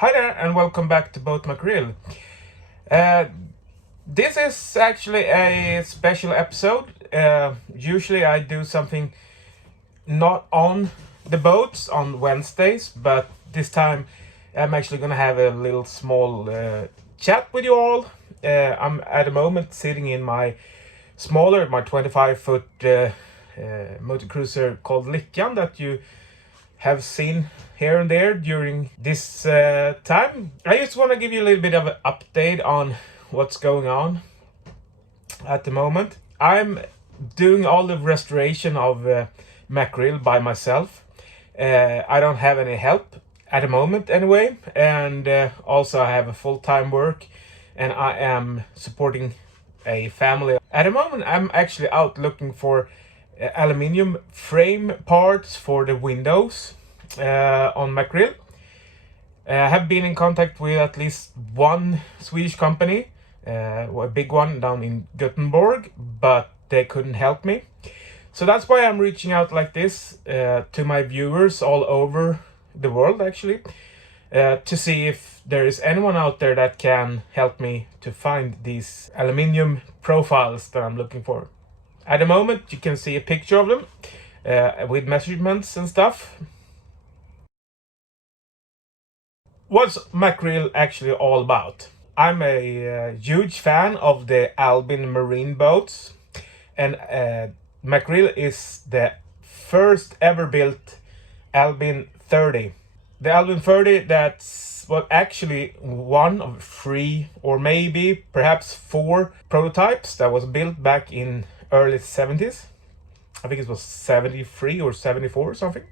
Hi there and welcome back to Boat McRill. Uh, this is actually a special episode. Usually I do something not on the boats on Wednesdays, but this time I'm actually gonna have a little small chat with you all. I'm at the moment sitting in my 25-foot motor cruiser called Lyckan that you have seen here and there during this time. I just want to give you a little bit of an update on what's going on at the moment. I'm doing all the restoration of McRill by myself. I don't have any help at the moment anyway, and also I have a full-time work and I am supporting a family. At the moment I'm actually out looking for aluminium frame parts for the windows on McRill. I have been in contact with at least one Swedish company, a big one down in Gothenburg, but they couldn't help me. So that's why I'm reaching out like this to my viewers all over the world actually, to see if there is anyone out there that can help me to find these aluminium profiles that I'm looking for. At the moment you can see a picture of them with measurements and stuff. What's McRill actually all about? I'm a huge fan of the Albin marine boats, and McRill is the first ever built Albin 30. The Albin 30, that's actually one of three or maybe perhaps four prototypes that was built back in early 70s. I think it was 73 or 74 or something.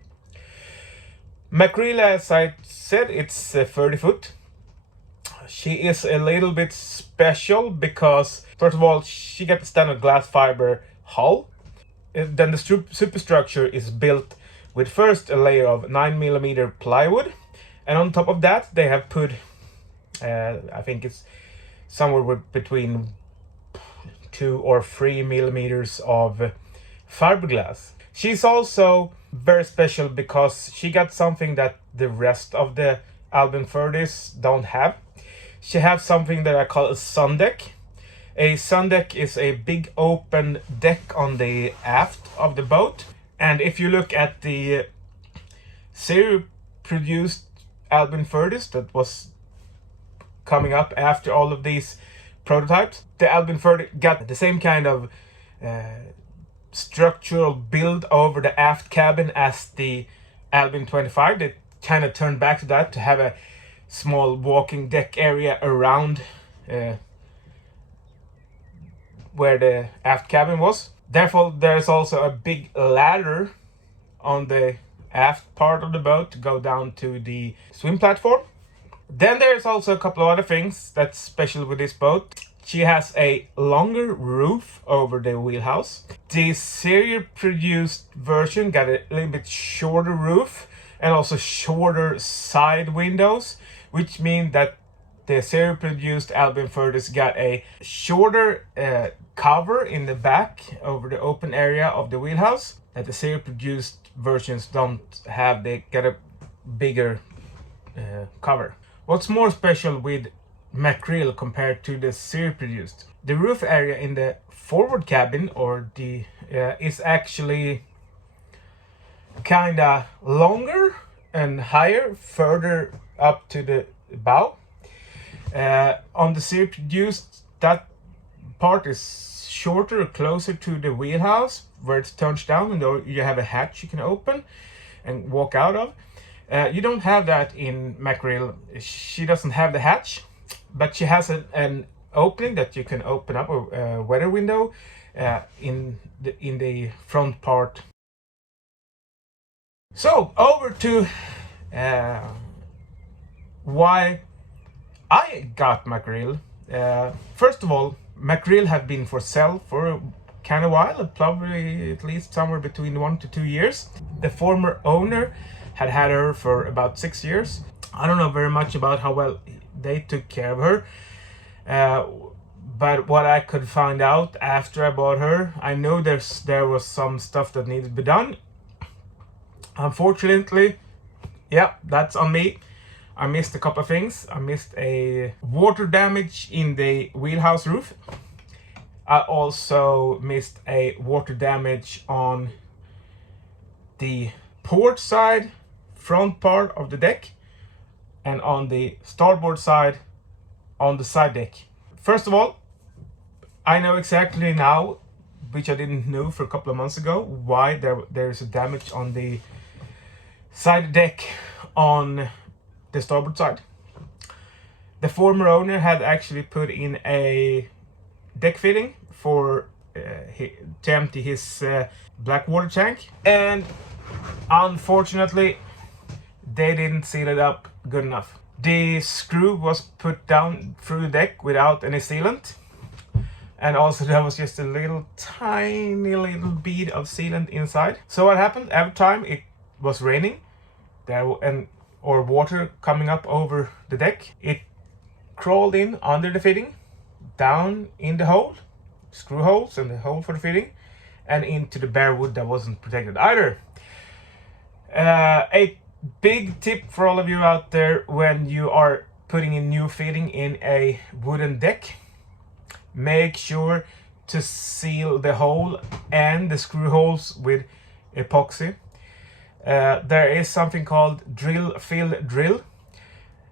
McRill, as I said, it's 30 foot. She is a little bit special because, first of all, she got the standard glass fiber hull. Then the superstructure is built with first a layer of 9mm plywood, and on top of that they have put, I think it's somewhere between 2 or 3 millimeters of fiberglass. She's also very special because she got something that the rest of the Albin 30s don't have. She has something that I call a sun deck. A sun deck is a big open deck on the aft of the boat. And if you look at the series produced Albin 30s that was coming up after all of these prototypes, the Albin 30 got the same kind of structural build over the aft cabin as the Albin 25. They kind of turned back to that to have a small walking deck area around where the aft cabin was. Therefore, there's also a big ladder on the aft part of the boat to go down to the swim platform. Then there's also a couple of other things that's special with this boat. She has a longer roof over the wheelhouse. The series produced version got a little bit shorter roof and also shorter side windows, which means that the series produced Albin 30s got a shorter cover in the back over the open area of the wheelhouse that the series produced versions don't have. They get a bigger cover. What's more special with McRill compared to the series produced? The roof area in the forward cabin or the is actually kinda longer and higher further up to the bow. On the series produced, that part is shorter, closer to the wheelhouse where it turns down and you have a hatch you can open and walk out of. You don't have that in McRill. She doesn't have the hatch, but she has an opening that you can open up, a weather window in the front part. So over to why I got McRill. First of all, McRill had been for sale for kind of while, probably at least somewhere between 1 to 2 years. The former owner had her for about 6 years. I don't know very much about how well they took care of her, but what I could find out after I bought her, I know there was some stuff that needed to be done. Unfortunately, yeah, that's on me. I missed a couple of things. I missed a water damage in the wheelhouse roof. I also missed a water damage on the port side, front part of the deck, and on the starboard side, on the side deck. First of all, I know exactly now, which I didn't know for a couple of months ago, why there's a damage on the side deck on the starboard side. The former owner had actually put in a deck fitting for to empty his black water tank, and unfortunately they didn't seal it up good enough. The screw was put down through the deck without any sealant, and also there was just a little tiny little bead of sealant inside. So what happened, every time it was raining or water coming up over the deck, it crawled in under the fitting, down in the hole, screw holes and the hole for the fitting, and into the bare wood that wasn't protected either. A big tip for all of you out there: when you are putting a new fitting in a wooden deck, make sure to seal the hole and the screw holes with epoxy. There is something called drill fill drill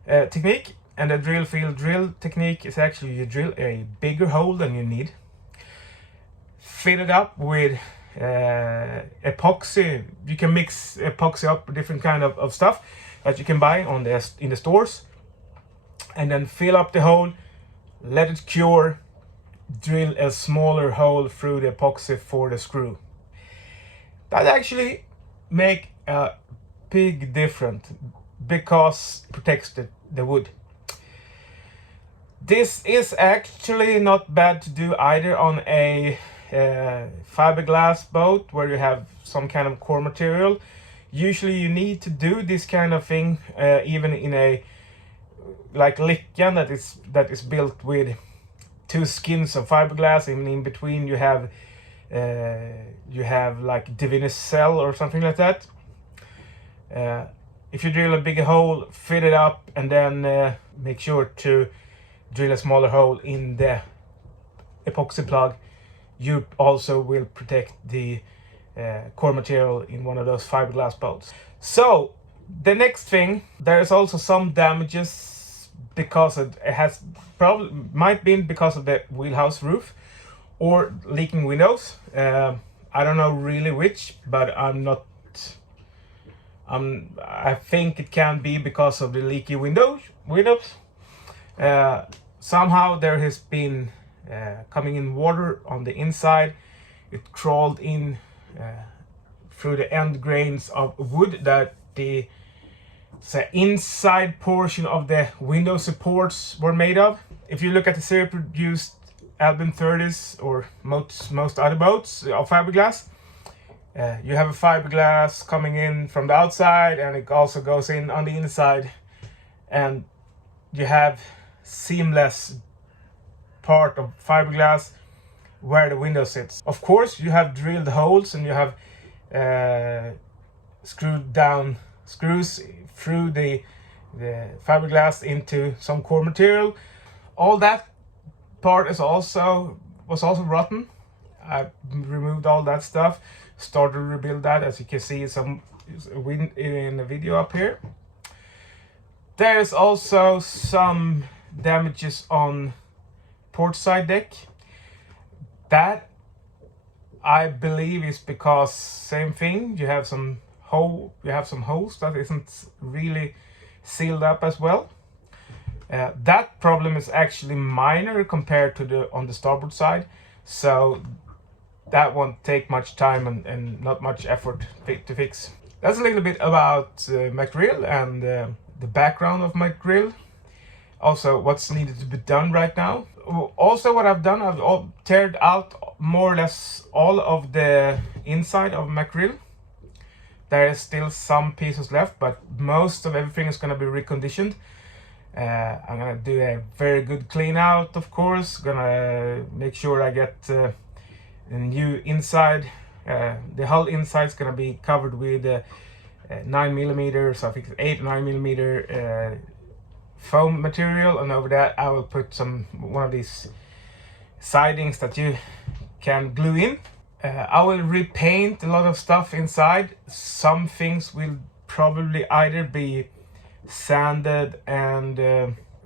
technique, and the drill fill drill technique is actually you drill a bigger hole than you need, fill it up with epoxy. You can mix epoxy up with different kind of stuff that you can buy in the stores, and then fill up the hole, let it cure, drill a smaller hole through the epoxy for the screw. That actually make a big difference because it protects the wood. This is actually not bad to do either on a fiberglass boat where you have some kind of core material. Usually you need to do this kind of thing even in a like Lyckan that is built with two skins of fiberglass, and in between you have like Divinus cell or something like that. If you drill a bigger hole, fill it up, and then make sure to drill a smaller hole in the epoxy plug, you also will protect the core material in one of those fiberglass boats. So the next thing, there's also some damages because it has might be because of the wheelhouse roof or leaking windows. I don't know really which, but I think it can be because of the leaky windows. Somehow there has been coming in water on the inside. It crawled in through the end grains of wood that the inside portion of the window supports were made of. If you look at the series produced Albin 30s or most other boats of fiberglass, you have a fiberglass coming in from the outside, and it also goes in on the inside, and you have seamless part of fiberglass where the window sits. Of course, you have drilled holes and you have screwed down screws through the fiberglass into some core material. All that part was also rotten. I removed all that stuff, started to rebuild that, as you can see in the video up here. There's also some damages on port side deck. That I believe is because same thing, you have some holes that isn't really sealed up as well. That problem is actually minor compared to on the starboard side, so that won't take much time and not much effort to fix. That's a little bit about McRill and the background of McRill. Also, what's needed to be done right now. Also, what I've done, I've teared out more or less all of the inside of McRill. There is still some pieces left, but most of everything is going to be reconditioned. I'm going to do a very good clean out, of course. Gonna make sure I get a new inside. The whole inside is going to be covered with 9mm, so I think 8 9mm foam material, and over that I will put one of these sidings that you can glue in. I will repaint a lot of stuff inside. Some things will probably either be sanded and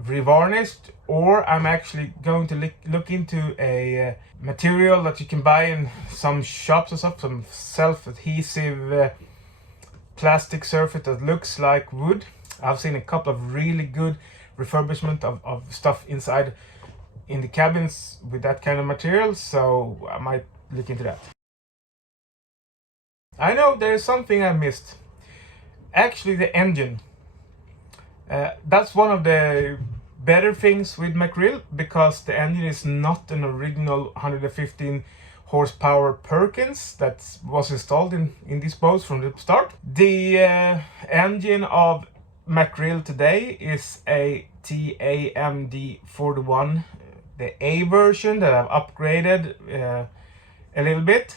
revarnished, or I'm actually going to look into a material that you can buy in some shops or stuff, some self-adhesive plastic surface that looks like wood. I've seen a couple of really good refurbishment of stuff inside in the cabins with that kind of material, so I might look into that. I know there's something I missed. Actually, the engine. That's one of the better things with McRill, because the engine is not an original 115 horsepower Perkins that was installed in these boats from the start. The engine of McRill today is a TAMD 41, the A version that I've upgraded a little bit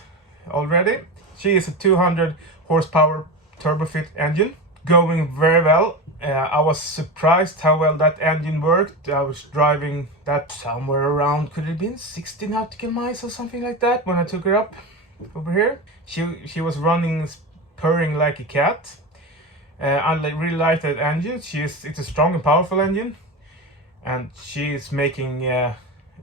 already. She is a 200 horsepower turbofit engine, going very well. I was surprised how well that engine worked. I was driving that somewhere around, could it have been 60 nautical miles or something like that when I took her up over here. She was running, purring like a cat. I really like that engine. It's a strong and powerful engine, and she is making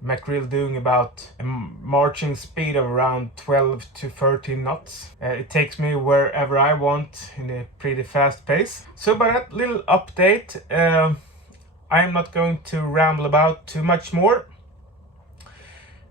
McRill doing about a marching speed of around 12 to 13 knots. It takes me wherever I want in a pretty fast pace. So by that little update, I am not going to ramble about too much more.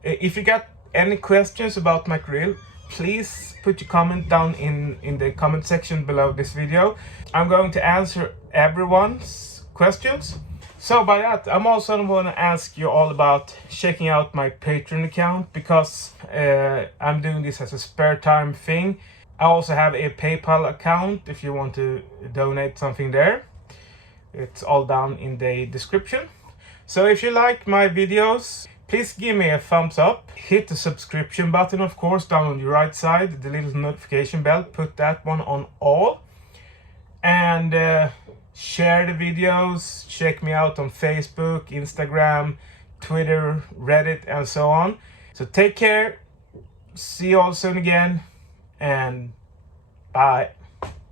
If you got any questions about McRill, please put your comment down in the comment section below this video. I'm going to answer everyone's questions. So by that, I'm also going to ask you all about checking out my Patreon account, because I'm doing this as a spare time thing. I also have a PayPal account if you want to donate something there. It's all down in the description. So if you like my videos, please give me a thumbs up. Hit the subscription button, of course, down on the right side, the little notification bell. Put that one on all. And share the videos. Check me out on Facebook, Instagram, Twitter, Reddit, and so on. So take care. See you all soon again, and bye.